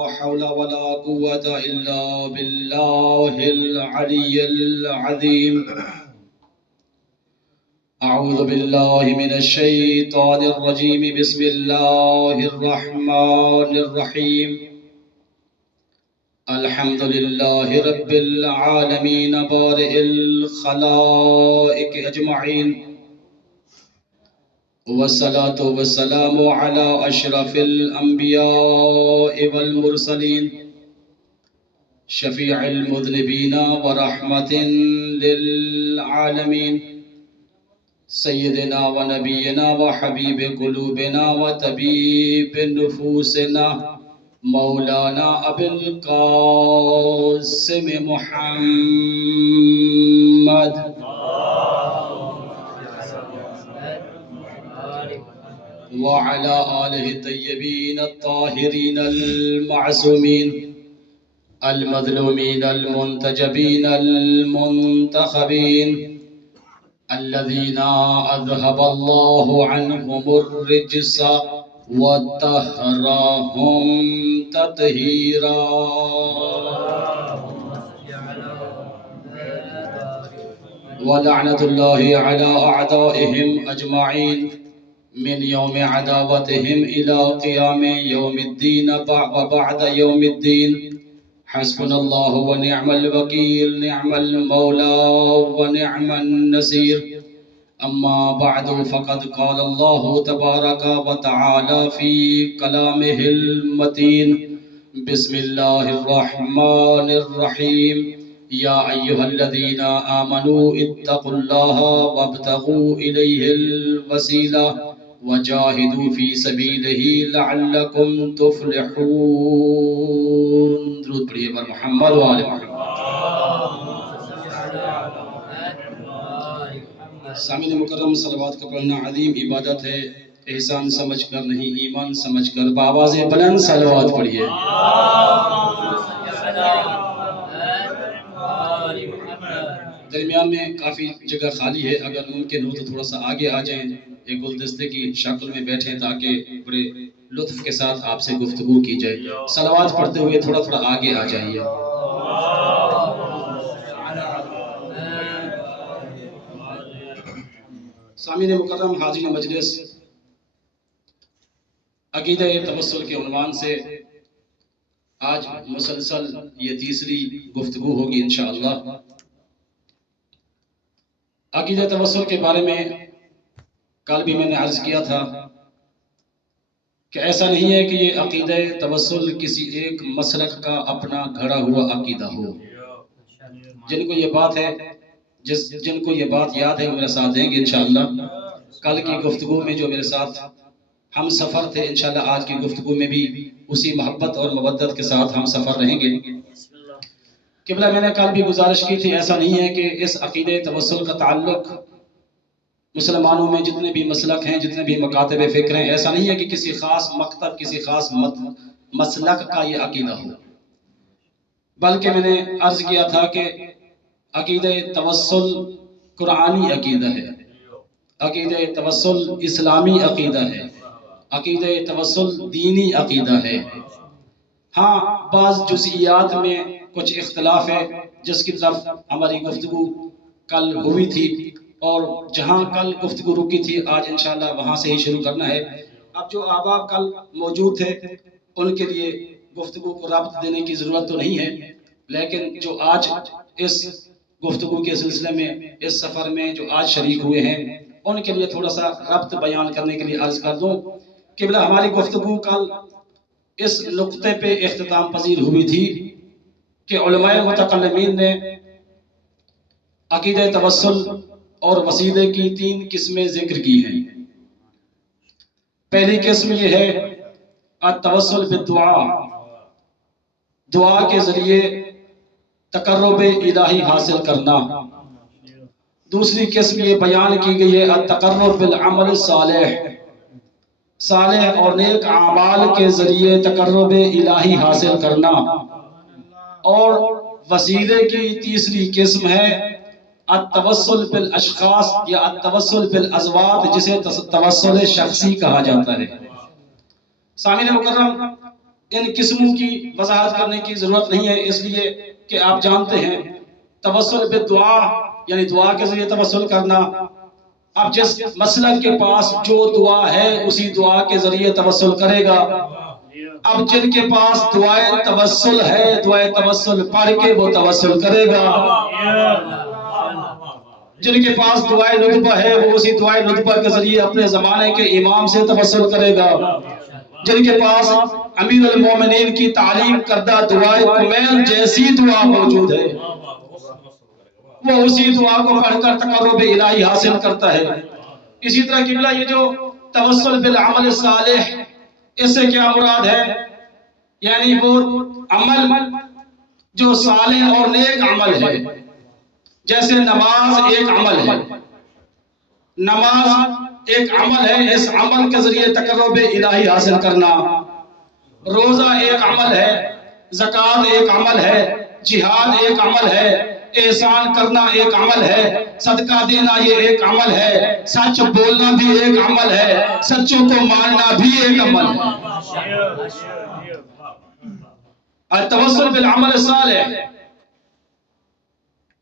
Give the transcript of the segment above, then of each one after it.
حول ولا قوة إلا بالله العلي العظيم. أعوذ بالله من الشيطان الرجيم. بسم الله الرحمن الرحيم. الحمد لله رب العالمين بارئ الخلائق أجمعين، والصلاة والسلام على أشرف الأنبياء والمرسلين، شفيع المذنبين ورحمة للعالمين، سيدنا ونبينا وحبيب قلوبنا وطبيب نفوسنا مولانا أبي القاسم محمد وعلى آله الطيبين الطاهرين المعصومين المظلومين المنتجبين المنتخبين، الذين أذهب الله عنهم الرجس وطهرهم تطهيرا. ولعنة الله على أعدائهم أجمعين من يوم عداوتهم إلى قيام يوم الدين وبعد يوم الدين. حسبنا الله ونعم الوكيل، نعم المولى ونعم النصير. أما بعد، فقد قال الله تبارك وتعالى في كلامه المتين: بسم الله الرحمن الرحيم. يا أيها الذين آمنوا اتقوا الله وابتغوا إليه الوسيلة وجاهدوا في سبيله لعلكم تفلحون. درود پڑھیے بر محمد و آل محمد. سامعین مکرم، صلوات کا پڑھنا عظیم عبادت ہے. احسان سمجھ کر نہیں، ایمان سمجھ کر بآواز بلند صلوات پڑھیے. درمیان میں کافی جگہ خالی ہے، اگر ممکن ہو تو تھوڑا سا آگے آ جائیں، ایک گلدستے کی شکل میں بیٹھیں تاکہ بڑے لطف کے ساتھ آپ سے گفتگو کی جائے. صلوات پڑھتے ہوئے تھوڑا تھوڑا آگے آ جائیے. سامعین مکرم، حاضرین مجلس، عقیدہ توسل کے عنوان سے آج مسلسل یہ تیسری گفتگو ہوگی انشاءاللہ. عقیدہ توسل کے بارے میں کل بھی میں نے عرض کیا تھا کہ ایسا نہیں ہے کہ یہ عقیدہ توسل کسی ایک مسلک کا اپنا گھڑا ہوا عقیدہ ہو. جن کو یہ بات یاد ہے وہ میرے ساتھ دیں گے انشاءاللہ. کل کی گفتگو میں جو میرے ساتھ ہم سفر تھے، انشاءاللہ آج کی گفتگو میں بھی اسی محبت اور مودت کے ساتھ ہم سفر رہیں گے. قبلہ میں نے کل بھی گزارش کی تھی، ایسا نہیں ہے کہ اس عقیدہ توسل کا تعلق مسلمانوں میں جتنے بھی مسلک ہیں، جتنے بھی مکاتب فکر ہیں، ایسا نہیں ہے کہ کسی خاص مکتب، کسی خاص مسلک کا یہ عقیدہ ہو. بلکہ میں نے عرض کیا تھا کہ عقیدہ توسل قرآنی عقیدہ ہے، عقیدہ توسل اسلامی عقیدہ ہے، عقیدہ توسل دینی عقیدہ ہے. ہاں، بعض جزئیات میں کچھ اختلاف ہے جس کی طرف ہماری گفتگو کل ہوئی تھی، اور جہاں کل گفتگو رکی تھی آج انشاءاللہ وہاں سے ہی شروع کرنا ہے. اب جو احباب کل موجود تھے ان کے لیے گفتگو کو رابط دینے کی ضرورت تو نہیں ہے، لیکن جو آج اس گفتگو کے سلسلے میں، اس سفر میں جو آج شریک ہوئے ہیں، ان کے لیے تھوڑا سا ربط بیان کرنے کے لیے عرض کر دوں کہ ہماری گفتگو کل اس نقطے پہ اختتام پذیر ہوئی تھی کہ علماء متکلمین نے عقیدہ توسل اور وسیلے کی 3 قسمیں ذکر کی ہیں. پہلی قسم یہ ہے التوسل بالدعاء، دعا کے ذریعے تقرب الہی حاصل کرنا. دوسری قسم یہ بیان کی گئی ہے التقرب بالعمل الصالح، صالح اور نیک اعمال کے ذریعے تقرب الہی حاصل کرنا. اور وسیلے کی تیسری قسم ہے التوسل بالاشخاص یا التوسل بالازواج، جسے توسل شخصی کہا جاتا ہے. سامعین مکرم، ان قسموں کی وضاحت کرنے کی ضرورت نہیں ہے، اس لیے کہ آپ جانتے ہیں توسل بالدعا یعنی دعا کے ذریعے توسل کرنا. اب جس مسلک کے پاس جو دعا ہے اسی دعا کے ذریعے توسل کرے گا. اب جن کے پاس دعائے توسل ہے، دعائے توسل پڑھ کے وہ توسل کرے گا. جن کے پاس دعائے ندبہ ہے وہ اسی دعائے ندبہ کے ذریعے اپنے زمانے کے امام سے توسل کرے گا. جن کے پاس امیر المومنین کی تعلیم کردہ دعائے کمیل جیسی دعا موجود ہے وہ اسی دعا کو پڑھ کر تقرب الہی حاصل کرتا ہے. اسی طرح قبلہ یہ جو توسل بالعمل الصالح، اس سے کیا مراد ہے؟ یعنی وہ عمل جو صالح اور نیک عمل ہے. جیسے نماز ایک عمل ہے، نماز ایک عمل ہے، اس عمل کے ذریعے تقرب الہی حاصل کرنا. روزہ ایک عمل ہے، زکوٰۃ ایک عمل ہے، جہاد ایک عمل ہے، احسان کرنا ایک عمل ہے، صدقہ دینا یہ ایک عمل ہے، سچ بولنا بھی ایک عمل ہے، سچوں کو ماننا بھی ایک عمل ہے. التوسل بالعمل الصالح،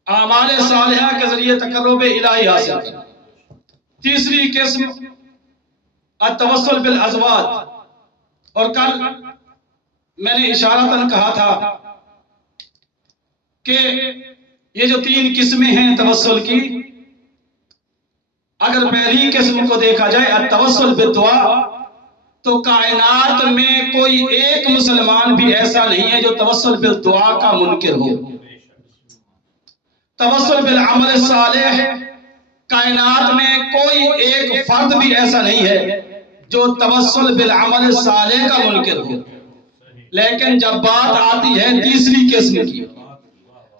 اعمال صالحہ کے ذریعے تقرب الہی حاصل کرنا. تیسری قسم التوسل بالازواج، اور کل میں نے اشارتاً کہا تھا کہ یہ جو 3 قسمیں ہیں توسل کی، اگر پہلی قسم کو دیکھا جائے التوسل بالدعا، تو کائنات میں کوئی ایک مسلمان بھی ایسا نہیں ہے جو توسل بالدعا کا منکر ہو. توسل بالعمل الصالح، کائنات میں کوئی ایک فرد بھی ایسا نہیں ہے جو توسل بالعمل الصالح کا منکر ہو. لیکن جب بات آتی ہے تیسری قسم کی،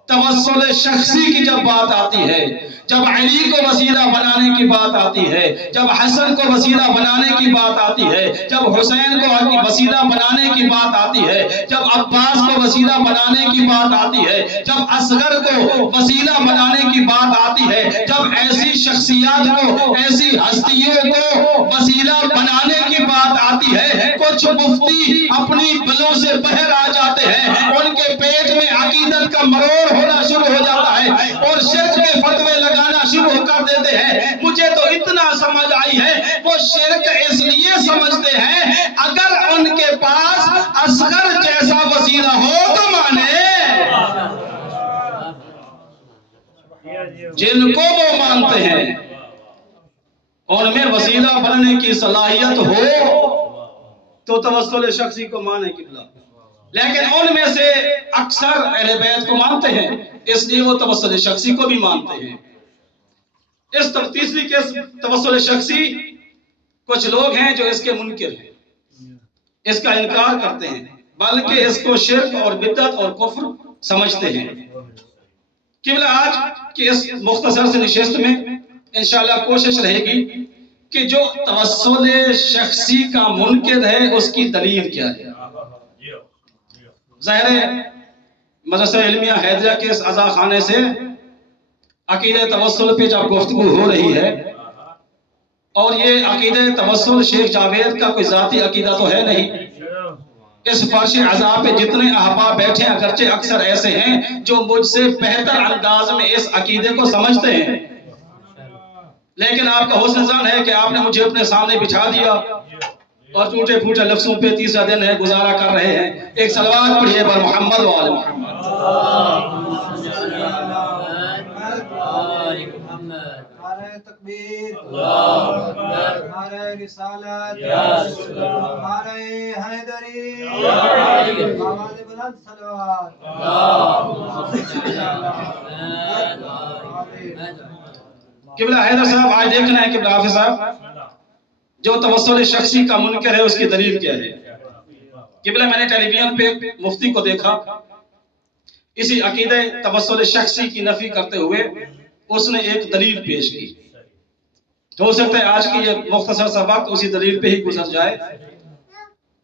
توسل شخصی کی جب بات آتی ہے، جب علی کو وسیلہ بنانے کی بات آتی ہے، جب حسن کو وسیلہ بنانے کی بات آتی ہے، جب حسین کو وسیلہ بنانے کی بات آتی ہے، جب عباس کو وسیلہ بنانے کی بات آتی ہے، جب اصغر کو وسیلہ بنانے کی بات آتی ہے، جب ایسی شخصیات کو، ایسی ہستیوں کو وسیلہ بنانے کی بات آتی ہے، کچھ مفتی اپنی بلوں سے باہر آ جاتے ہیں، ان کے پیٹ میں عقیدت کا مرور ہونا شروع ہو جاتا ہے اور شرک کے فتوے لگانا شروع کر دیتے ہیں. مجھے تو اتنا سمجھ آئی ہے وہ شرک اس لیے سمجھتے ہیں اگر ان کے پاس اصغر جیسا وسیلہ ہو تو مانے، جن کو وہ مانتے ہیں ان میں وسیلہ بننے کی صلاحیت ہو تو توسل شخصی کو مانے. قبلہ لیکن ان میں سے اکثر اہل بیت کو مانتے ہیں، اس لیے وہ توسل شخصی کو بھی مانتے ہیں. اس تیسری قسم توسل شخصی، کچھ لوگ ہیں جو اس کے منکر ہیں، اس کا انکار کرتے ہیں، بلکہ اس کو شرک اور بدعت اور کفر سمجھتے ہیں. قبلہ آج کی اس مختصر سے نشست میں انشاءاللہ کوشش رہے گی کہ جو توسل شخصی کا منکر ہے اس کی دلیل کیا ہے. ظاہر ہے مدرسہ علمیہ حیدریہ کے اس عزا خانے سے عقیدہ توسل پہ جب گفتگو ہو رہی ہے، اور یہ عقیدہ توسل شیخ جاوید کا کوئی ذاتی عقیدہ تو ہے نہیں. اس فرش عزا پہ جتنے احباب بیٹھے ہیں اگرچہ اکثر ایسے ہیں جو مجھ سے بہتر انداز میں اس عقیدے کو سمجھتے ہیں، لیکن آپ کا حسن ظن ہے کہ آپ نے مجھے اپنے سامنے بچھا دیا اور ٹوٹے پھوٹے لفظوں پہ تیسرا دن ہے گزارا کر رہے ہیں. ایک صلوات پڑھیے بر محمد و آل محمد. نعرہ تکبیر، نعرہ رسالت، نعرہ حیدری، آواز بلند صلوات. قبلہ حیدر صاحب آج دیکھنا ہے قبلہ حافظ صاحب جو توسل شخصی کا منکر ہے اس کی دلیل کیا ہے. قبلہ میں نے ٹیلی ویژن پہ مفتی کو دیکھا، اسی عقیدہ توسل شخصی کی نفی کرتے ہوئے اس نے ایک دلیل پیش کی. ہو سکتا ہے آج کی یہ مختصر سا وقت اسی دلیل پہ ہی گزر جائے.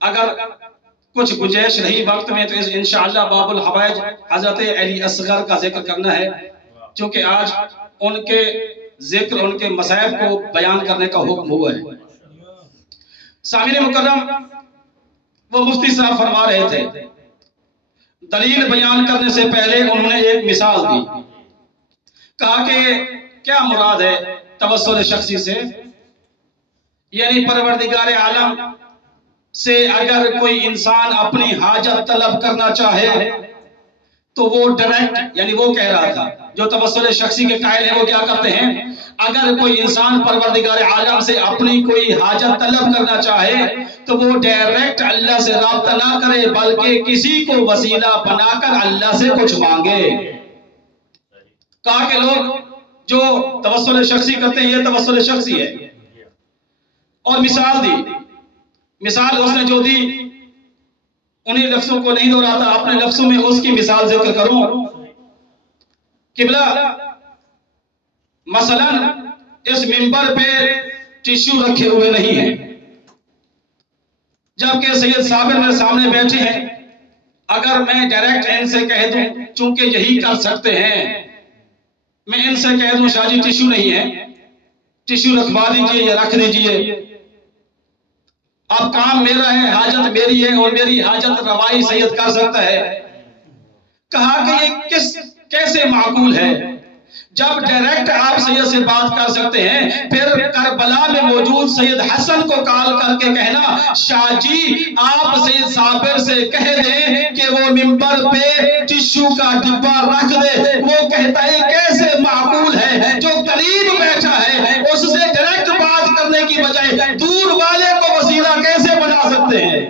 اگر کچھ گنجائش رہی وقت میں تو انشاءاللہ باب الحوائج حضرت علی اصغر کا ذکر کرنا ہے، چونکہ آج ان کے ذکر، ان کے مصائب کو بیان کرنے کا حکم ہوا ہے. سامعین مکرم، وہ مفتی صاحب فرما رہے تھے، دلیل بیان کرنے سے پہلے انہوں نے ایک مثال دی، کہا کہ کیا مراد ہے توسل شخصی سے؟ یعنی پروردگار عالم سے اگر کوئی انسان اپنی حاجت طلب کرنا چاہے تو وہ ڈائریکٹ، یعنی وہ کہہ رہا تھا جو توسل شخصی کے قائل ہیں وہ کیا کرتے ہیں، اگر کوئی انسان پروردگار عالم سے اپنی کوئی حاجت طلب کرنا چاہے تو وہ ڈائریکٹ اللہ سے رابطہ نہ کرے بلکہ کسی کو وسیلہ بنا کر اللہ سے کچھ مانگے۔ کہا کہ لوگ جو توسل شخصی کرتے ہیں یہ توسل شخصی ہے، اور مثال دی۔ مثال اس نے جو دی انہی لفظوں کو نہیں دہراتا، اپنے لفظوں میں اس کی مثال ذکر کروں۔ قبلہ مثلا اس منبر پہ ٹیشو رکھے ہوئے نہیں ہیں، جبکہ سید صابر میرے سامنے بیٹھے ہیں، اگر میں ڈائریکٹ ان سے کہہ دوں، چونکہ یہی کر سکتے ہیں، میں ان سے کہہ دوں شاہ جی ٹیشو نہیں ہے، ٹیشو رکھوا دیجئے یا رکھ دیجئے، اب کام میرا ہے، حاجت میری ہے، اور میری حاجت روائی سید کر سکتا ہے۔ کہا کہ یہ کیسے معقول ہے؟ جب ڈائریکٹ آپ سید سے بات کر سکتے ہیں، پھر کربلا میں موجود سید حسن کو کال کر کے کہنا شاہ جی آپ سید صابر سے کہہ دیں کہ وہ منبر پہ ٹشو کا ڈبہ رکھ دے۔ وہ کہتا ہے کیسے معقول ہے؟ جو قریب بیٹھا ہے اس سے ڈائریکٹ بات کرنے کی بجائے دور والے کو وسیلہ کیسے بنا سکتے ہیں؟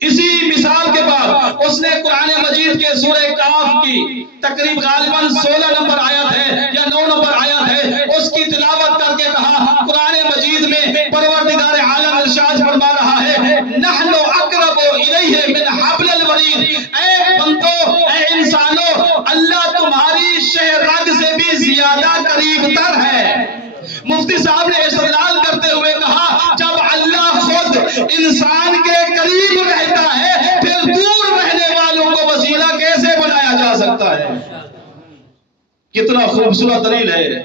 اسی مثال کے بعد اس نے قرآن مجید کے سورہ کاف کی تقریب غالباً 16 نمبر آیت ہے یا 9 نمبر آیت ہے، اس کی تلاوت کر کے کہا قرآن مجید میں پروردگار عالم ارشاد فرما رہا ہے نحن اقرب الیہ من حبل الورید، اے بندو اے انسانو اللہ تمہاری شہ رگ سے بھی زیادہ قریب تر ہے۔ مفتی صاحب نے استدلال کرتے ہوئے کہا جب اللہ خود انسان کے قریب رہتا ہے پھر دور رہنے والوں کو وسیلہ کیسے بنایا جا سکتا ہے؟ کتنا خوبصورت دلیل ہے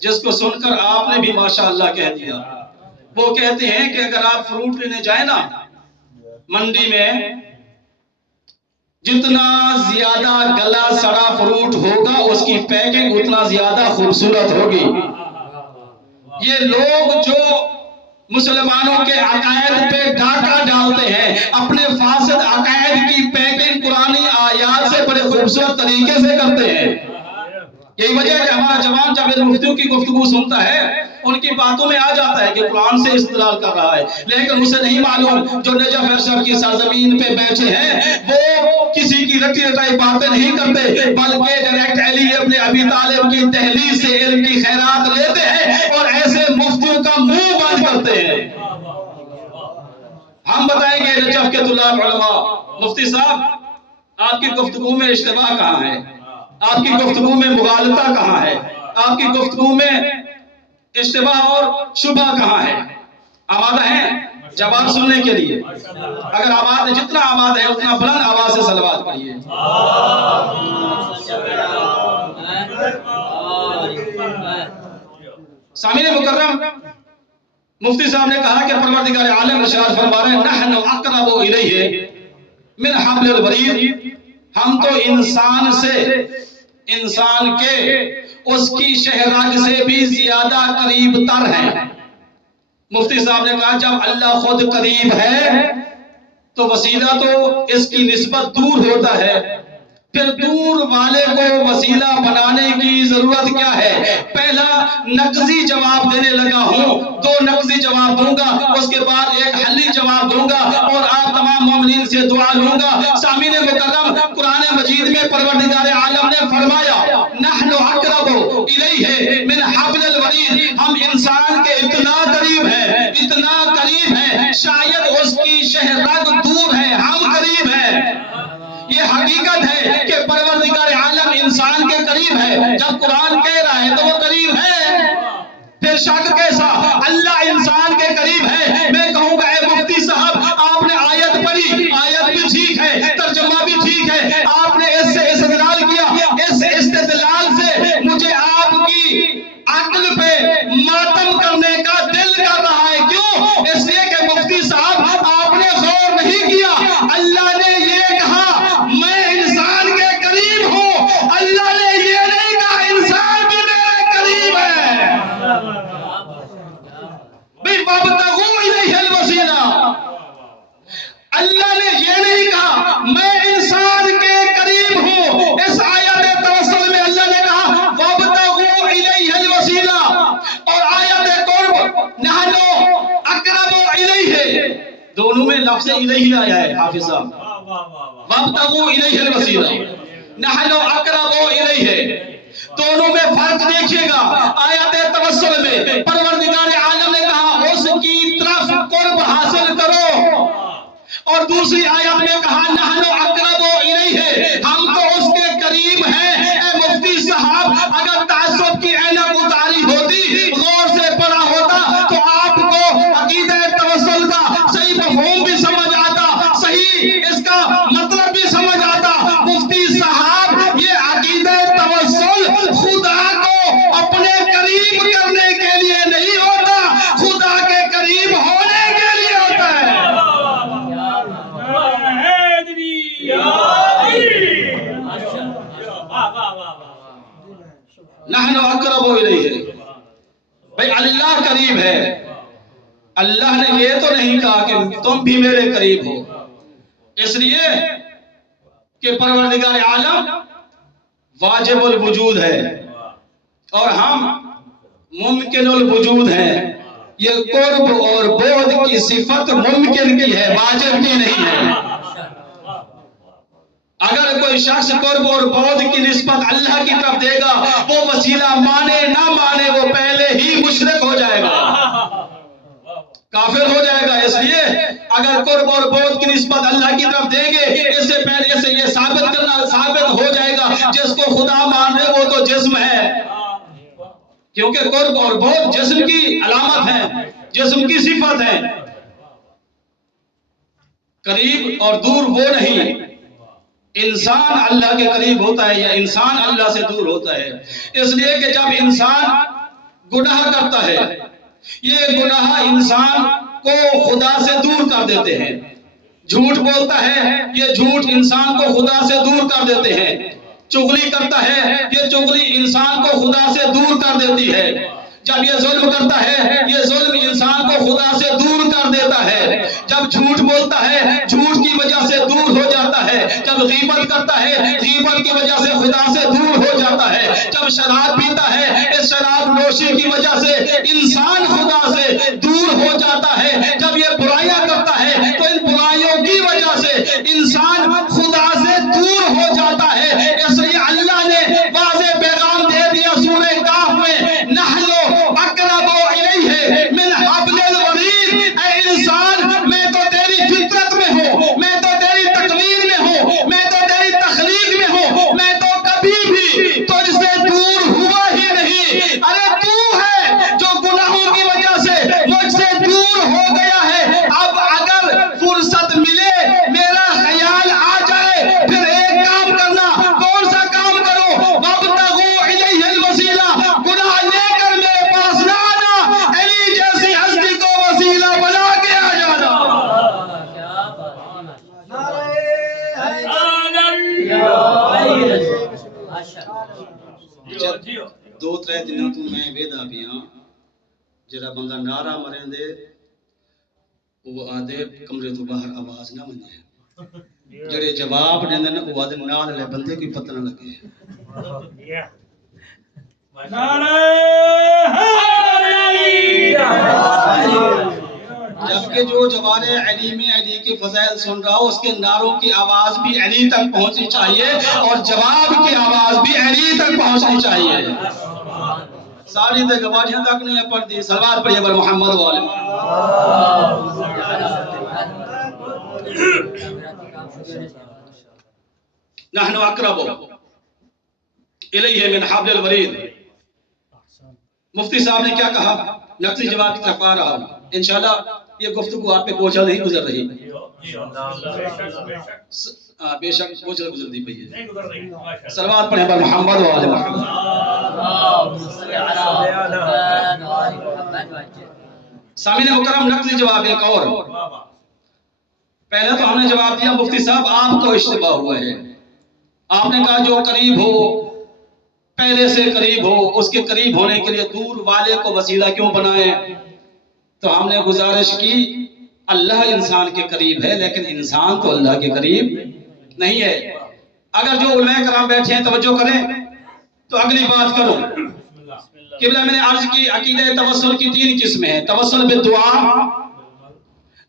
جس کو سن کر آپ نے بھی ماشاءاللہ کہہ دیا۔ وہ کہتے ہیں کہ اگر آپ فروٹ لینے جائیں نا منڈی میں، جتنا زیادہ گلا سڑا فروٹ ہوگا اس کی پیکنگ اتنا زیادہ خوبصورت ہوگی۔ یہ لوگ جو مسلمانوں کے عقائد پہ ڈاکہ ڈالتے ہیں اپنے فاسد عقائد کی پیکنگ قرآنی آیات سے بڑے خوبصورت طریقے سے کرتے ہیں۔ یہی وجہ ہے کہ ہمارا جوان جب ان مفتیوں کی گفتگو سنتا ہے ان کی باتوں میں آ جاتا ہے کہ قرآن سے استدلال کر رہا ہے، لیکن اسے نہیں معلوم جو نجف ارشد کی سرزمین پہ بیٹھے ہیں وہ کسی کی رٹی رٹائی باتیں نہیں کرتے بلکہ ڈائریکٹ علی ابن ابی طالب کی تحلیل سے علم کی خیرات لیتے ہیں اور ایسے مفتیوں کا منہ بند کرتے ہیں۔ ہم بتائیں گے نجف کے طلاب علماء مفتی صاحب آپ کی گفتگو میں اشتباہ کہاں ہے، آپ کی گفتگو میں مغالطہ کہاں ہے، آپ کی گفتگو میں اشتباہ اور شبہ کہاں ہے؟ آمادہ ہیں جواب سننے کے لیے؟ اگر آماد ہے، جتنا آماد ہے اتنا بلند آواز سے صلوات پڑھیے۔ سامعین مکرم، مفتی صاحب نے کہا کہ پروردگار عالم ارشاد فرما رہے ہیں نحن اقرب الیہ من حبل الورید، ہم تو انسان سے، انسان کے اس کی شہ رگ سے بھی زیادہ قریب تر ہیں۔ مفتی صاحب نے کہا جب اللہ خود قریب ہے تو وسیلہ تو اس کی نسبت دور ہوتا ہے، پھر دور والے کو وسیلہ بنانے کی ضرورت کیا ہے؟ پہلا نقضی جواب دینے لگا ہوں، 2 نقضی جواب دوں گا، اس کے بعد ایک حلی جواب دوں گا اور آپ تمام مومنین سے دعا لوں گا۔ سامعین مکرم، قرآن مجید میں پروردگار عالم نے فرمایا نحن اقرب الیہ من حبل الورید، ہم انسان کے اتنا قریب ہیں، اتنا قریب ہیں، شاید اس کی شہ رگ دور ہے، ہم قریب ہیں۔ یہ حقیقت ہے کہ پروردگار عالم انسان کے قریب ہے، جب قرآن کہہ رہا ہے تو وہ قریب ہے، پھر شک کیسا؟ اللہ انسان کے قریب ہے۔ میں کہوں گا اے مفتی صاحب آپ نے آیت پڑھی، آیت بھی ٹھیک ہے، ترجمہ بھی ٹھیک ہے، آپ نے اس سے استدلال کیا، اس استدلال سے مجھے آپ کی عقل پہ ماتم کرنے کا دونوں میں لفظ الیہ آیا ہے حافظ صاحب، وابتغوا الیہ الوسیلہ، نحن اقرب الیہ، دونوں میں فرق دیکھیے گا۔ آیت توسل میں پروردگار عالم نے کہا اس کی طرف قرب حاصل کرو، اور دوسری آیت میں کہا نحن اقرب الیہ، ہم تو اس کے قریب ہیں۔ اے مفتی صاحب، اگر تعصب کی عینک اتاری ہوتی، غور سے پڑھا ہوتا، تو آپ کو عقیدہ توسل کا صحیح مفہوم بھی سمجھ آتا، صحیح اس کا مطلب بھی سمجھ آتا۔ مفتی صاحب، یہ عقیدہ توسل خدا کو اپنے قریب کرنے کے لیے نہیں ہوتا، خدا کے قریب ہونے کے لیے ہوتا ہے۔ نحن اقرب الیہ، بھئی اللہ قریب ہے۔ اللہ نے یہ تو نہیں کہا کہ تم بھی میرے قریب ہو، اس لیے کہ پروردگار عالم واجب الوجود ہے اور ہم ممکن الوجود ہیں۔ یہ قرب اور بعد کی صفت ممکن کی ہے، واجب کی نہیں ہے۔ اگر کوئی شخص قرب اور بعد کی نسبت اللہ کی طرف دے گا، وہ وسیلہ مانے نہ مانے وہ پہلے ہی مشرک ہو جائے گا، کافر ہو جائے گا۔ اس لیے اگر قرب اور بعد کی نسبت اللہ کی طرف دیں گے، اس سے پہلے سے یہ ثابت ہو جائے گا جس کو خدا مان رہے وہ تو جسم ہے، کیونکہ قرب اور بعد جسم کی علامت ہے، جسم کی صفت ہے۔ قریب اور دور وہ نہیں، انسان اللہ کے قریب ہوتا ہے یا انسان اللہ سے دور ہوتا ہے۔ اس لیے کہ جب انسان گناہ کرتا ہے، یہ گناہ انسان کو خدا سے دور کر دیتے ہیں۔ جھوٹ بولتا ہے، یہ جھوٹ انسان کو خدا سے دور کر دیتے ہیں۔ چغلی کرتا ہے، یہ چغلی انسان کو خدا سے دور کر دیتی ہے۔ جب یہ ظلم کرتا ہے، یہ ظلم انسان کو خدا سے دور کر دیتا ہے۔ جب جھوٹ بولتا ہے، جھوٹ کی وجہ سے دور ہو جاتا ہے۔ جب غیبت کرتا ہے، غیبت کی وجہ سے خدا سے دور ہو جاتا ہے۔ جب شراب پیتا ہے، اس شراب نوشی کی وجہ سے انسان خدا سے دور ہو جاتا ہے۔ جب یہ برائیاں کرتا ہے تو ان برائیوں کی وجہ سے انسان خدا سے دور ہو جاتا ہے۔ اس لیے اللہ نے واضح پیغام دے دیا سورہ کہف میں، نحن اقرب الیہ من حبل الورید۔ اے انسان، میں تو تیری فطرت میں ہوں، میں تو تیری تقویر میں ہوں، میں تو تیری تخلیق میں ہوں، میں تو کبھی بھی تجھ سے دور ہوا ہی نہیں۔ ارے تو ہے جو گناہوں کی وجہ سے مجھ سے دور ہو گیا ہے۔ اب اگر فرصت ملے، میرا خیال آ جائے، پھر ایک کام کرنا۔ کون سا کام کرو؟ وابتغوا الیہ الوسیلہ، گناہ لے کر میرے پاس نہ آنا، علی جیسی ہستی کو وسیلہ بنا کے آ جانا۔ دو ترے دنوں تو میں ویدا پیاں جڑا بندہ نعرہ مریں دے وہ آدھے کمرے تو باہر آواز نہ بنے، جڑے جواب دیندے نے وہ آدھے نال لے بندے کی پتہ نہ لگے۔ جبکہ جو جوان علی میں علی کے فضائل سن رہا ہو، اس کے نعروں کی آواز بھی علی تک پہنچنی چاہیے اور جواب کی آواز بھی علی تک پہنچنی چاہیے۔ ساری تے گواہیاں تک نہیں پڑھتی، صلوات پڑھیے بر محمد والے۔ نحن اقرب الیہ من حبل الورید۔ مفتی صاحب نے کیا کہا؟ نقصی جواب کی طرف آ رہا ہوں۔ انشاءاللہ یہ گفتگو آپ پہ بوجھل نہیں گزر رہی، بے شک بوجھل گزرتی پئی ہے۔ صلوات پڑھیں بر محمد والے محمد۔ سامعین مکرم، نقصی جواب ایک اور۔ پہلے تو ہم نے جواب دیا مفتی صاحب آپ کو اشتباہ ہوا ہے۔ آپ نے کہا جو قریب ہو، پہلے سے قریب ہو، اس کے قریب ہونے کے لیے دور والے کو وسیلہ کیوں بنائیں؟ تو ہم نے گزارش کی اللہ انسان کے قریب ہے، لیکن انسان تو اللہ کے قریب نہیں ہے۔ اگر جو علماء کرام بیٹھے ہیں توجہ کریں تو اگلی بات کروں۔ قبلہ میں نے عرض کی عقیدہ توسل کی 3 قسمیں ہیں: توسل بالدعا،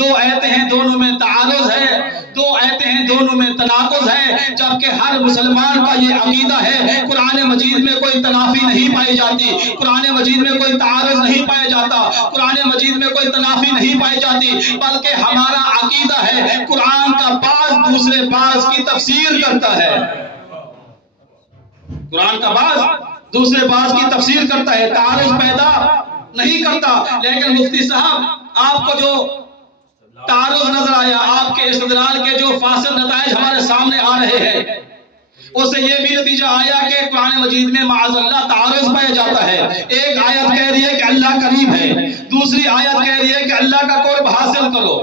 دو آیتیں ہیں دونوں میں تعارض ہے، دو آیتیں ہیں دونوں میں تناقض ہے، جبکہ ہر مسلمان کا یہ عقیدہ ہے قرآن مجید میں کوئی تنافی نہیں پائی جاتی، قرآن مجید میں کوئی تعارض نہیں پایا جاتا، قرآن مجید میں کوئی تنافی نہیں پائی جاتی، بلکہ ہمارا عقیدہ ہے قرآن کا بعض دوسرے بعض کی تفسیر کرتا ہے، قرآن کا بعض دوسرے بعض کی تفسیر کرتا ہے، تعارض پیدا نہیں کرتا۔ لیکن مفتی صاحب آپ کو جو تعارض نظر آیا، آپ کے استدلال کے جو فاسد نتائج ہمارے سامنے آ رہے ہیں، اس سے یہ بھی نتیجہ آیا کہ قرآن مجید میں معاذ اللہ تعارض پایا جاتا ہے۔ ایک آیت کہہ رہی ہے کہ اللہ قریب ہے، دوسری آیت کہہ رہی ہے کہ اللہ کا قرب حاصل کرو،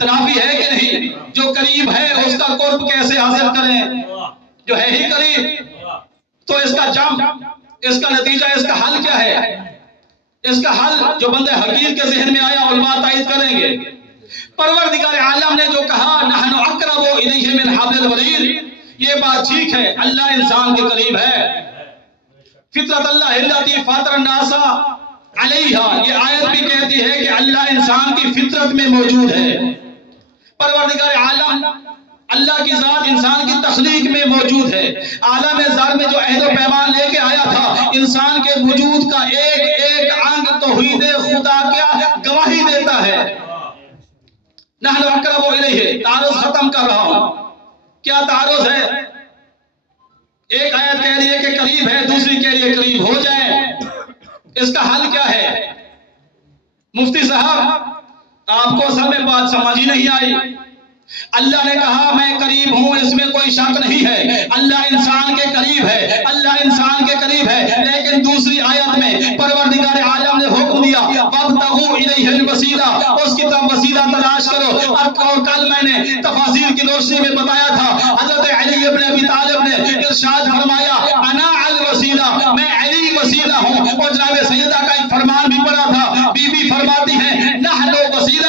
تنافی ہے کہ نہیں؟ جو قریب ہے اس کا قرب کیسے حاصل کریں جو ہے ہی قریب؟ تو اس کا جم، اس کا نتیجہ، اس کا حل کیا ہے؟ اس کا حل جو بندے حقیر کے ذہن میں آیا علماء تائید کریں گے۔ پروردگار عالم نے جو کہا نحن اقرب الیہ من حبل الورید، یہ بات ٹھیک ہے، اللہ انسان کے قریب ہے۔ فطرت اللہ التی فاطر الناس علیہا، یہ آیت بھی کہتی ہے کہ اللہ انسان کی فطرت میں موجود ہے۔ پروردگار عالم اللہ کی ذات انسان کی تخلیق میں موجود ہے۔ عالم ذر میں جو عہد و پیمان لے کے آیا تھا، انسان کے وجود کا ایک ایک انگ توحید خدا کیا گواہی دیتا ہے۔ نحن اقرب الیہ، تعارض ختم کر رہا ہوں۔ کیا تعارض ہے؟ ایک آیت کہہ رہی ہے کہ قریب ہے، دوسری کہہ رہی ہے قریب ہو جائے، اس کا حل کیا ہے؟ مفتی صاحب آپ کو اصل میں بات سمجھ ہی نہیں آئی۔ اللہ نے کہا میں قریب ہوں، اس میں کوئی شک نہیں ہے، اللہ انسان کے قریب ہے، اللہ انسان کے قریب ہے، لیکن دوسری آیت میں پروردگار عالم نے حکم دیا وابتغوا الیہ الوسیلہ، اس کی طرف وسیلہ تلاش کرو۔ اور کل میں نے تفاسیر کی روشنی میں بتایا تھا، حضرت علی ابن ابی طالب نے ارشاد فرمایا انا الوسیلہ، میں علی وسیلہ ہوں۔ اور جناب سیدہ کا ایک فرمان بھی پڑا تھا، بی بی فرماتی ہیں نحن وسیلتہ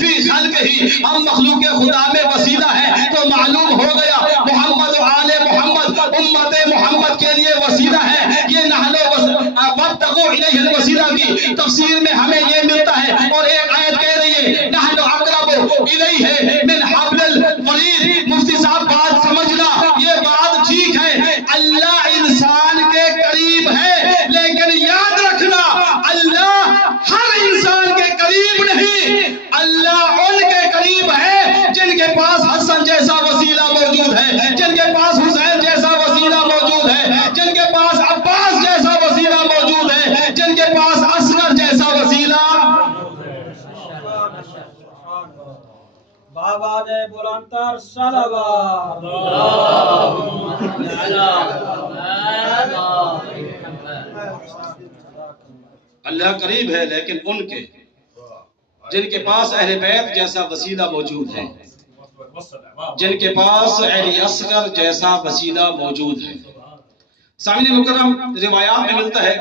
فی خلقہ، ہم مخلوق خدا میں وسیلہ ہے، تو معلوم ہو گیا محمد و آل محمد امت محمد کے لیے وسیلہ ہے۔ یہ نحن وابتغوا الیہ الوسیلہ کی تفسیر میں ہمیں یہ ملتا ہے۔ اور ایک آیت کہہ رہی ہے نحن اقرب الیہ من حبل الورید۔ مفتی صاحب بات سمجھنا، یہ بات ٹھیک ہے، اللہ انسان کے قریب ہے، لیکن یاد رکھنا اللہ ہر انسان کے قریب نہیں، اللہ ان کے قریب ہے جن کے پاس حسن جیسا وسیلہ موجود ہے، جن کے پاس حسین جیسا وسیلہ موجود ہے، جن کے پاس عباس جیسا وسیلہ موجود ہے، جن کے پاس اصغر جیسا وسیلہ۔ بابا نے بلندتر صلوات اللہ قریب ہے لیکن ان کے جن کے پاس اہل بیت جیسا وسیلہ موجود ہے، جن کے پاس اہل اصغر جیسا وسیلہ موجود ہے۔ سامعین مکرم روایات میں ملتا ہے،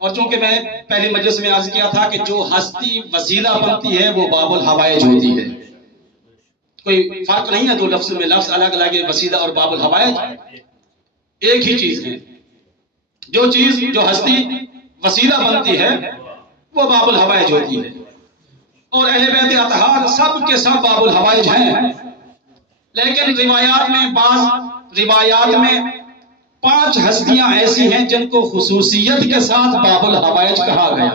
اور چونکہ میں پہلی مجلس میں عرض کیا تھا کہ جو ہستی وسیلہ بنتی ہے وہ باب الحوائج ہوتی ہے، کوئی فرق نہیں ہے دو لفظ میں، لفظ الگ الگ ہے، وسیلہ اور باب الحوائج ایک ہی چیز ہے۔ جو چیز جو ہستی وسیلہ بنتی ہے وہ باب الحوائج ہوتی ہے، اور اہل بیت اطہار سب کے سب باب الحوائج ہیں۔ لیکن روایات میں بعض روایات میں 5 ہستیاں ایسی ہیں جن کو خصوصیت کے ساتھ باب الحوائج کہا گیا۔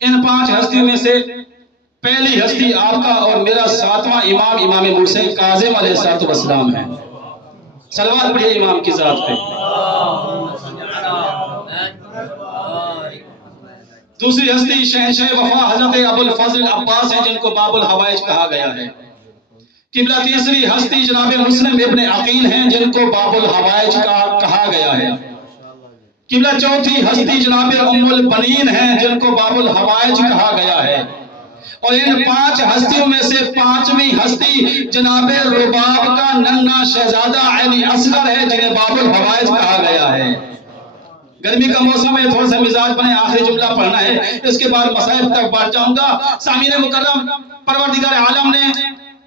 ان 5 ہستیوں میں سے پہلی ہستی آپ کا اور میرا 7واں امام، امام موسی کاظم علیہ السلام ہے۔ صلوات پڑھیے امام کی ذات پہ۔ دوسری ہستی شہنشاہ وفا حضرت ابو الفضل عباس ہیں جن کو باب الحوائج کہا گیا ہے۔ قبلہ تیسری ہستی جناب مسلم ابن عقیل ہیں جن کو باب الحوائج کا کہا گیا ہے۔ قبلہ چوتھی ہستی جناب ام البنین ہیں جن کو باب الحوائج کہا گیا ہے۔ اور ان 5 ہستیوں میں سے 5ویں ہستی جناب رباب کا ننھا شہزادہ علی اصغر ہے جنہیں باب الحوائج کہا گیا ہے۔ گرمی کا موسم ہے، تھوڑا سا مزاج بنے، آخری جملہ پڑھنا ہے، اس کے بعد مسائل تک بڑھ جاؤں گا۔ سامعین مکرم، پروردگار عالم نے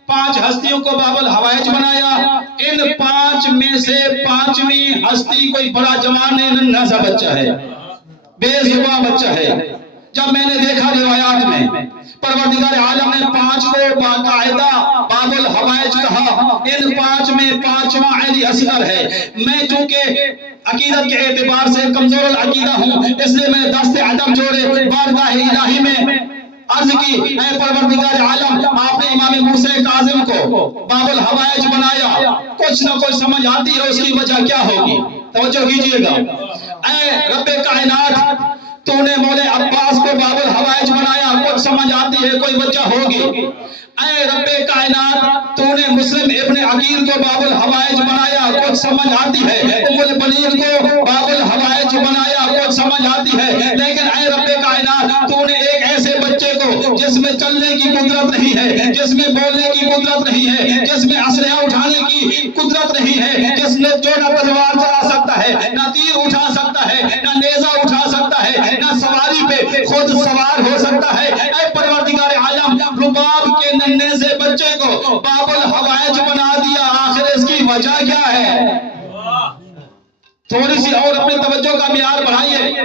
5 ہستیوں کو باب الحوائج بنایا۔ ان 5 میں سے 5ویں ہستی کوئی بڑا جوان نہیں، ننھا سا بچہ ہے، بے زبان بچہ ہے۔ جب میں نے دیکھا روایات میں پروردگار عالم نے 5 کو باقاعدہ باب الحوائج کہا، ان 5 میں 5واں علی اصغر ہے۔ میں چونکہ عقیدت کے اعتبار سے کمزور العقیدہ ہوں، اس لیے میں نے دست ادب جوڑے بارگاہ الہی میں عرض کی، اے پروردگار عالم، آپ نے امام موسیٰ کاظم کو باب الحوائج بنایا، کچھ نہ کچھ سمجھ آتی ہے اس کی وجہ کیا ہوگی؟ توجہ کیجئے گا۔ اے رب کائنات، تو نے مولا عباس کو باب الحوائج بنایا، کچھ سمجھ آتی ہے، کوئی وجہ ہوگی۔ اے رب کائنات، تو نے مسلم ابن عقیل کو باب الحوائج بنایا، کچھ سمجھ آتی ہے۔ ام البنین کو باب الحوائج بنایا، کچھ سمجھ آتی ہے۔ لیکن اے رب کائنات، تو نے ایک ایسے بچے کو جس میں چلنے کی قدرت نہیں ہے، جس میں بولنے کی قدرت نہیں ہے، جس میں اسلحہ اٹھانے کی قدرت نہیں ہے، جس نے جو نہ تلوار چلا سکتا ہے، نہ تیر اٹھا سکتا ہے، نہ نیزہ اٹھا سکتا ہے، نہ سواری پہ خود سوار ہو سکتا ہے، اے پروردگار عالم، رباب کے ننھے سے بچے کو باب الحوائج بنا دیا، آخر اس کی وجہ کیا ہے؟ تھوڑی سی اور اپنے توجہ کا معیار بڑھائیے۔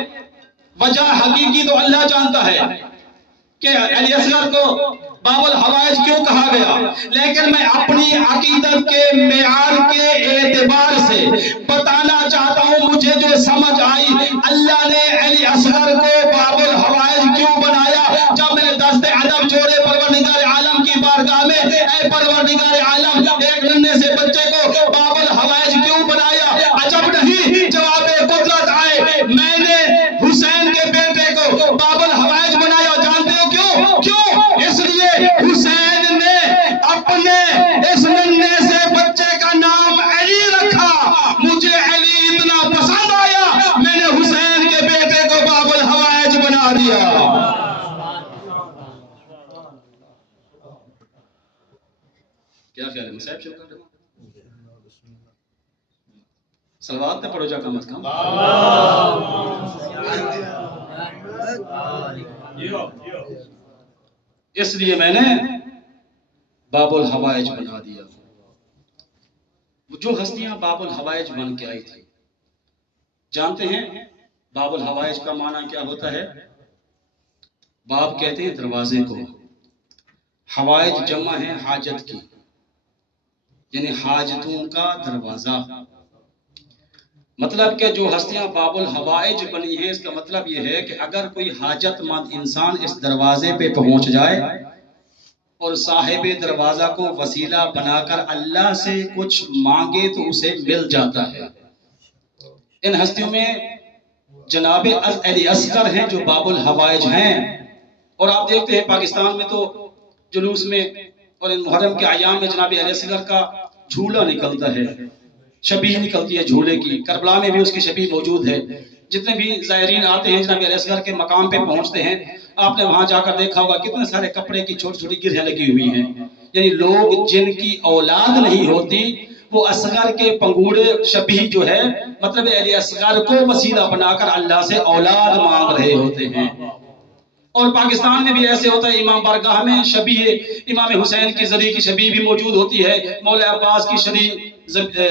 وجہ حقیقی تو اللہ جانتا ہے کہ علی اصغر کو باب الحوائج کیوں کہا گیا، لیکن میں اپنی عقیدت کے معیار کے اعتبار سے بتانا چاہتا ہوں، مجھے جو سمجھ آئی، اللہ نے علی اصغر کو باب الحوائج کیوں بنایا۔ جب میں نے دست ادب جوڑے پروردگار عالم کی بارگاہ میں، اے پروردگار عالم، ایک ننھے سے بچے کو باب الحوائج کیوں بنایا؟ عجب نہیں، جواب قدرت آئے، میں نے حسین کے بیٹے کو باب الحوائج بنایا، جانتے ہو کیوں؟ اس لیے حسین نے اپنے اس ننھے سے بچے کا نام علی رکھا، مجھے علی اتنا پسند آیا، میں نے حسین کے بیٹے کو باب الحوائج بنا دیا۔ کیا خیال ہے مصعب شروع کر رہے ہیں؟ صلوات پہ پڑھو جا کم از کم۔ اس لیے میں نے باب الحوائج بنا دیا۔ جو ہستیاں باب الحوائج بن کے آئی تھی، جانتے ہیں باب الحوائج کا معنی کیا ہوتا ہے؟ باب کہتے ہیں دروازے کو، حوائج جمع ہے حاجت کی، یعنی حاجتوں کا دروازہ۔ مطلب کہ جو ہستیاں باب الحوائج بنی ہیں، اس کا مطلب یہ ہے کہ اگر کوئی حاجت مند انسان اس دروازے پہ پہنچ جائے اور صاحب دروازہ کو وسیلہ بنا کر اللہ سے کچھ مانگے تو اسے مل جاتا ہے۔ ان ہستیوں میں جناب علی اصغر ہیں جو باب الحوائج ہیں، اور آپ دیکھتے ہیں پاکستان میں تو جلوس میں اور ان محرم کے ایام میں جناب علی اصغر کا جھولا نکلتا ہے، شبیہ نکلتی ہے جھولے کی، کربلا میں بھی اس کی شبیہ موجود ہے۔ جتنے بھی زائرین آتے ہیں جناب علی اصغر کے مقام پہ پہنچتے ہیں، آپ نے وہاں جا کر دیکھا ہوگا کتنے سارے کپڑے کی چھوٹی چھوٹی گرہیں لگی ہوئی ہیں، یعنی لوگ جن کی اولاد نہیں ہوتی وہ اصغر کے پنگوڑے شبیہ جو ہے، مطلب علی اصغر کو وسیلہ بنا کر اللہ سے اولاد مانگ رہے ہوتے ہیں۔ اور پاکستان میں بھی ایسے ہوتا ہے، امام بارگاہ میں شبیہ امام حسین کی زری کی شبیہ بھی موجود ہوتی ہے، مولا عباس کی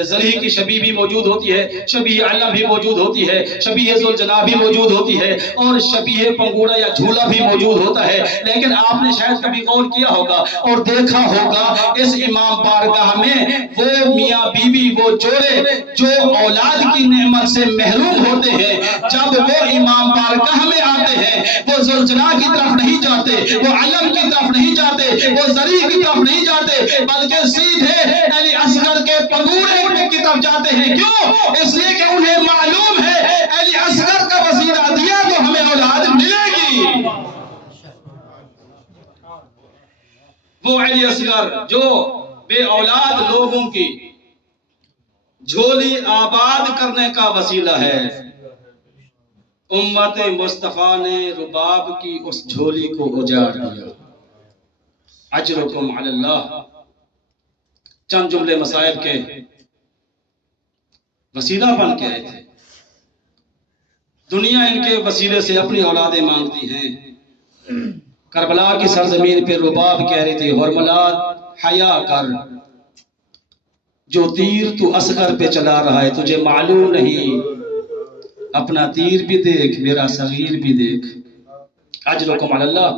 زری کی شبیہ بھی موجود ہوتی ہے، شبیہ علم بھی موجود ہوتی ہے، شبیہ ذوالجناح بھی موجود ہوتی ہے، اور شبیہ پنگوڑا یا جھولا بھی موجود ہوتا ہے۔ لیکن آپ نے شاید کبھی غور کیا ہوگا اور دیکھا ہوگا اس امام بارگاہ میں وہ میاں بیوی، وہ جوڑے جو اولاد کی نعمت سے محروم ہوتے ہیں، جب وہ امام بارگاہ میں آتے ہیں، وہ ذوالجناح کی طرف نہیں جاتے، وہ علم کی طرف نہیں جاتے، وہ زری کی طرف نہیں جاتے، بلکہ سیدھے علی اصغر کے پنگوڑے کی طرف جاتے ہیں۔ کیوں؟ اس لیے کہ انہیں معلوم ہے علی اصغر کا وسیلہ دیا تو ہمیں اولاد ملے گی۔ وہ علی اصغر جو بے اولاد لوگوں کی جھولی آباد کرنے کا وسیلہ ہے، امت مصطفیٰ نے رباب کی اس جھولی کو اجاڑ دیا۔ اجرکم علی اللہ۔ چند جملے مصائب کے وسیلہ بن کے آئے تھے، دنیا ان کے وسیلے سے اپنی اولادیں مانگتی ہیں۔ کربلا کی سرزمین پہ رباب کہہ رہی تھی، حرملات حیا کر، جو تیر تو اصغر پہ چلا رہا ہے تجھے معلوم نہیں، اپنا تیر بھی دیکھ، میرا صغیر بھی دیکھ۔ اجرکم علی اللہ۔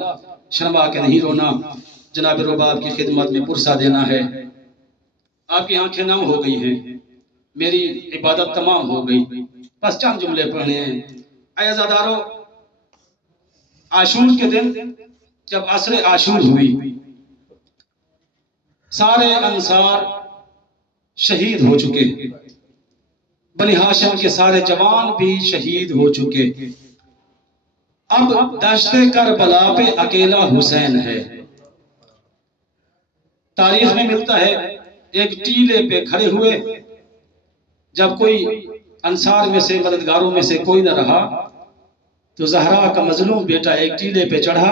شرما کے نہیں رونا، جناب رباب کی خدمت میں پرسہ دینا ہے۔ آپ کی آنکھیں نم ہو گئی ہیں، میری عبادت تمام ہو گئی، بس چند جملے پڑھنے ہیں۔ اے عزادارو، عاشور کے دن جب عصر عاشور ہوئی، سارے انصار شہید ہو چکے، بنی ہاشم کے سارے جوان بھی شہید ہو چکے، اب دشت کربلا پہ اکیلا حسین ہے۔ تاریخ میں ملتا ہے ایک ٹیلے پہ کھڑے ہوئے، جب کوئی انصار میں سے مددگاروں میں سے کوئی نہ رہا تو زہرا کا مظلوم بیٹا ایک ٹیلے پہ چڑھا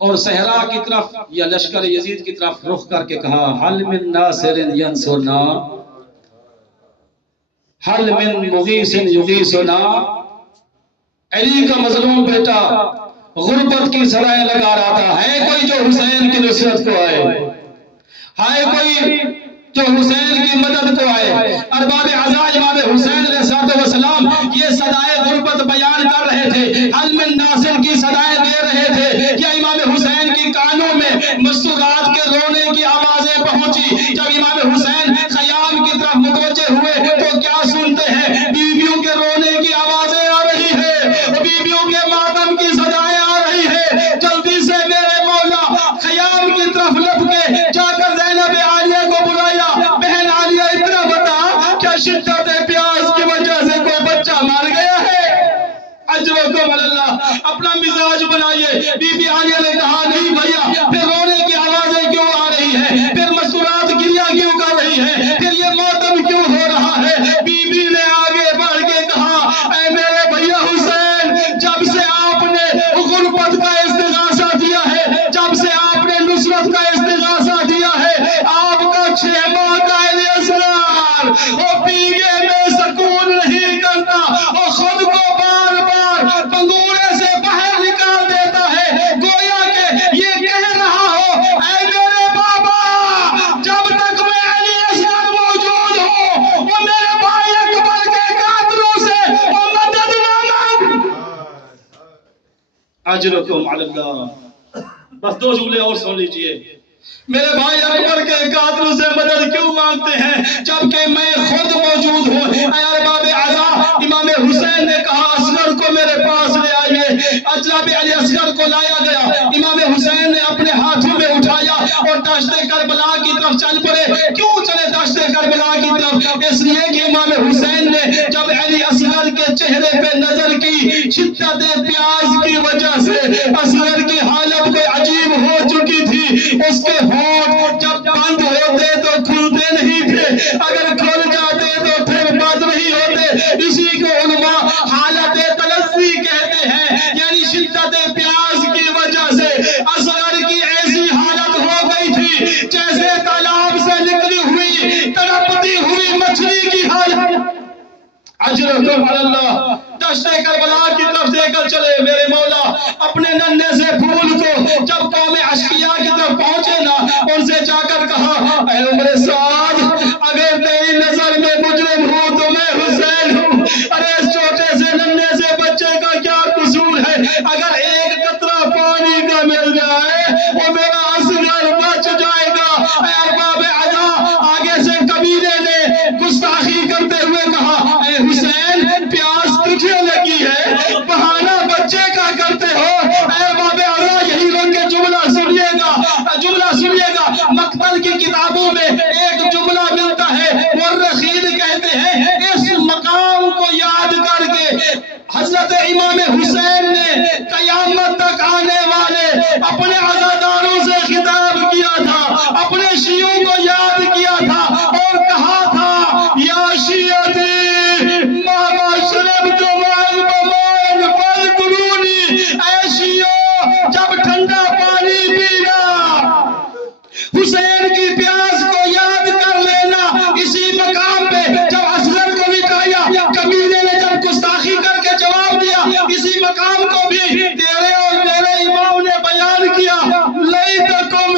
اور صحرا کی طرف یا لشکر یزید کی طرف رخ کر کے کہا، حل من ناصر ینصرنا، حل من مغیث یغیثنا۔ علی کا مظلوم بیٹا غربت کی سرائیں لگا رہا تھا، ہے کوئی جو حسین کی نصرت کو آئے، ہے کوئی جو حسین کی مدد کو آئے۔ ارباب عزا امام حسین علیہ السلام یہ صدائے غربت بیان کر رہے تھے، حل من ناصر کی صدائیں دے رہے تھے، کہ امام حسین کی کانوں میں مسرات کے رونے کی آوازیں پہنچی۔ جب امام حسین خیام کی طرف متوجہ ہوئے تو کیا سنتے ہیں؟ بیویوں کے رونے کی آوازیں آ رہی ہے، بیویوں کے ماتم کی صدائیں آ رہی ہے۔ جلدی سے میرے مولا خیام کی طرف لپکے، جا کر زینب عالیہ کو بلایا، بہن عالیہ اتنا بتا، کیا شدت پیاس کی وجہ سے کوئی بچہ مر گیا ہے؟ اجرکم اللہ، اپنا مزاج بنائیے۔ بی بی عالیہ نے کہا، نہیں بھیا، پھر رونے کی آوازیں کیوں آ رہی ہے، پھر مسرات گریہ کیوں کر رہی ہے، پھر یہ ماتم کیوں ہو رہا ہے؟ بی بی نے آگے بڑھ کے کہا، اے میرے بھیا حسین، جب سے آپ نے غربت کا استغاثہ دیا ہے، جب سے آپ نے نصرت کا استغاثہ دیا ہے، آپ کا 6 ماہ کا اسرار وہ پیگے میں سکون نہیں کرتا، وہ خود کو بار بار پنگورے سے باہر نکال دیتا ہے، گویا کہ یہ کہہ رہا ہو، اے میرے بابا، جب تک میں علی اصغر موجود ہوں، وہ میرے بھائی اکبر کے قاتلوں سے وہ مدد نہ مانگ۔ اجرکم علی اللہ، بس 2 جملے اور سن لیجئے۔ میرے بھائی اکبر کے قاتلوں سے مدد کیوں مانگتے ہیں جبکہ میں خود موجود ہوں؟ اے ارباب عزا، امام حسین نے کہا، اصغر کو میرے پاس لے آئیے۔ جناب علی اصغر کو لایا گیا، امام حسین نے اپنے ہاتھوں میں اٹھایا اور دشت کربلا کی طرف چل پڑے۔ کیوں چلے دشت کربلا کی طرف؟ اس لیے کہ امام حسین نے جب علی اصغر کے چہرے پہ نظر کی، شدت پیاس کی وجہ سے اصغر کی حالت کوئی عجیب ہو چکی تھی، اس کے ہونٹ جب بند ہوتے تو کھلتے نہیں تھے، اگر کھل جاتے تو پھر بند نہیں ہوتے، اسی کو علماء حالت تلذی کہتے ہیں، یعنی شدت پیاس کی وجہ سے اصغر کی ایسی حالت ہو گئی تھی جیسے تالاب سے نکلی ہوئی تڑپتی ہوئی مچھلی کی حالت۔ اجرکم علی اللہ، دشت کربلا کی طرف دے کر چلے میرے مولا اپنے ننھے سے پھول کو۔ جب قوم اشقیاء کی طرف پہنچے نا، ان سے جا کر کہا، اے عمر سعد، اگر تیری نظر میں مجرم ہوں تو میں حسین ہوں۔ ارے اس چھوٹے سے ننھے سے بچے کا کیا قصور ہے؟ اگر ایک قطرہ پانی کا مل جائے وہ میرا اصغر بچ جائے گا۔ اے ارباب عزا، آگے سے قبیلے نے گستاخی کرتے ہوئے کہا، اے حسین، پیاس تجھے لگی ہے، بہانہ بچے کا کرتے ہو۔ اے ارباب عزا، یہی رنگ جملہ سنیے گا، جملہ سنیے گا۔ مقتل کی کتابوں میں ایک جملہ ملتا ہے، مورخین کہتے ہیں اس مقام کو یاد کر کے حضرت امام حسین نے قیامت تک آنے والے اپنے عزاداروں سے خطاب کیا تھا، اپنے شیعوں کو یاد کیا تھا اور کہا تھا، یا شیعتی ماما شربتم البمان فاذکرونی، اے شیعوں، جب ٹھنڈا پانی پینا، حسین کی پیاس کو یاد کر لینا۔ اسی مقام پہ جب اصغر کو مٹایا، قبیلے نے جب گستاخی کر کے جواب دیا، اسی مقام کو بھی تیرے اور میرے امام نے بیان کیا، لیتکم